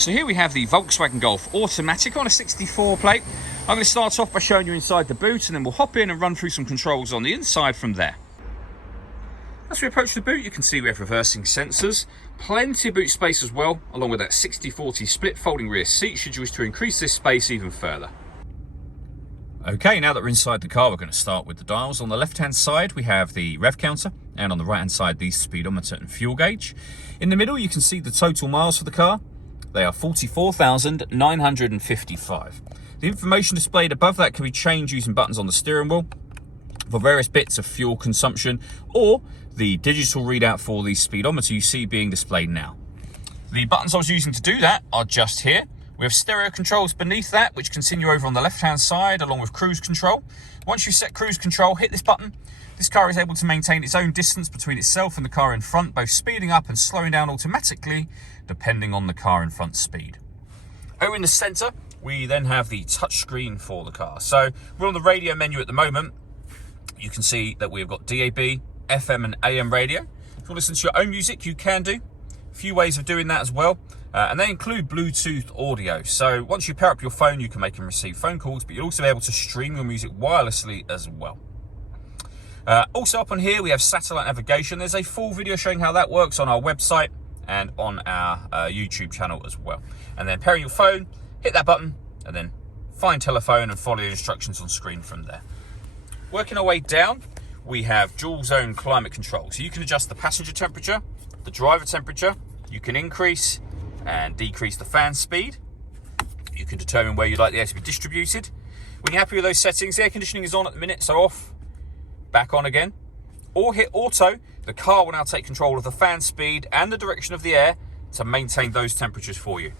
So here we have the Volkswagen Golf Automatic on a 64 plate. I'm going to start off by showing you inside the boot, and then we'll hop in and run through some controls on the inside from there. As we approach the boot, you can see we have reversing sensors, plenty of boot space as well, along with that 60/40 split folding rear seat should you wish to increase this space even further. Okay, now that we're inside the car, we're going to start with the dials. On the left-hand side, we have the rev counter, and on the right-hand side, the speedometer and fuel gauge. In the middle, you can see the total miles for the car. They are 44,955. The information displayed above that can be changed using buttons on the steering wheel for various bits of fuel consumption, or the digital readout for the speedometer you see being displayed now. The buttons I was using to do that are just here. We have stereo controls beneath that, which continue over on the left-hand side, along with cruise control. Once you set cruise control, hit this button. This car is able to maintain its own distance between itself and the car in front, both speeding up and slowing down automatically, depending on the car in front's speed. Over in the center, we then have the touch screen for the car. So we're on the radio menu at the moment. You can see that we've got DAB, FM and AM radio. If you want to listen to your own music, you can do. A few ways of doing that as well. And they include Bluetooth audio. So once you pair up your phone, you can make and receive phone calls, but you'll also be able to stream your music wirelessly as well. Also up on here, we have satellite navigation. There's a full video showing how that works on our website and on our YouTube channel as well. And then pairing your phone, hit that button, and then find telephone and follow the instructions on screen from there. Working our way down, we have dual zone climate control. So you can adjust the passenger temperature, the driver temperature. You can increase and decrease the fan speed. You can determine where you'd like the air to be distributed. When you're happy with those settings, the air conditioning is on at the minute, so off, back on again. Or hit auto. The car will now take control of the fan speed and the direction of the air to maintain those temperatures for you.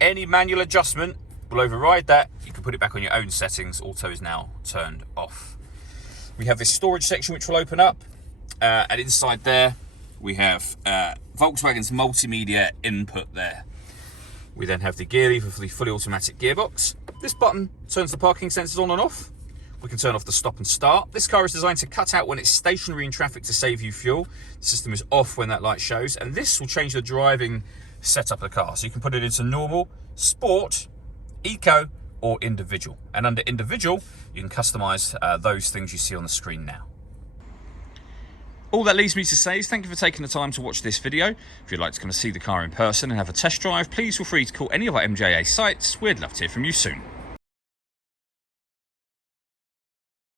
Any manual adjustment will override that. You can put it back on your own settings. Auto is now turned off. We have this storage section which will open up, and inside there we have Volkswagen's multimedia input there. We then have the gear lever for the fully automatic gearbox. This button turns the parking sensors on and off. We can turn off the stop and start. This car is designed to cut out when it's stationary in traffic to save you fuel. The system is off when that light shows, and this will change the driving setup of the car. So you can put it into normal, sport, eco, or individual. And under individual, you can customize those things you see on the screen now. All that leaves me to say is thank you for taking the time to watch this video. If you'd like to come and see the car in person and have a test drive, please feel free to call any of our MJA sites. We'd love to hear from you soon.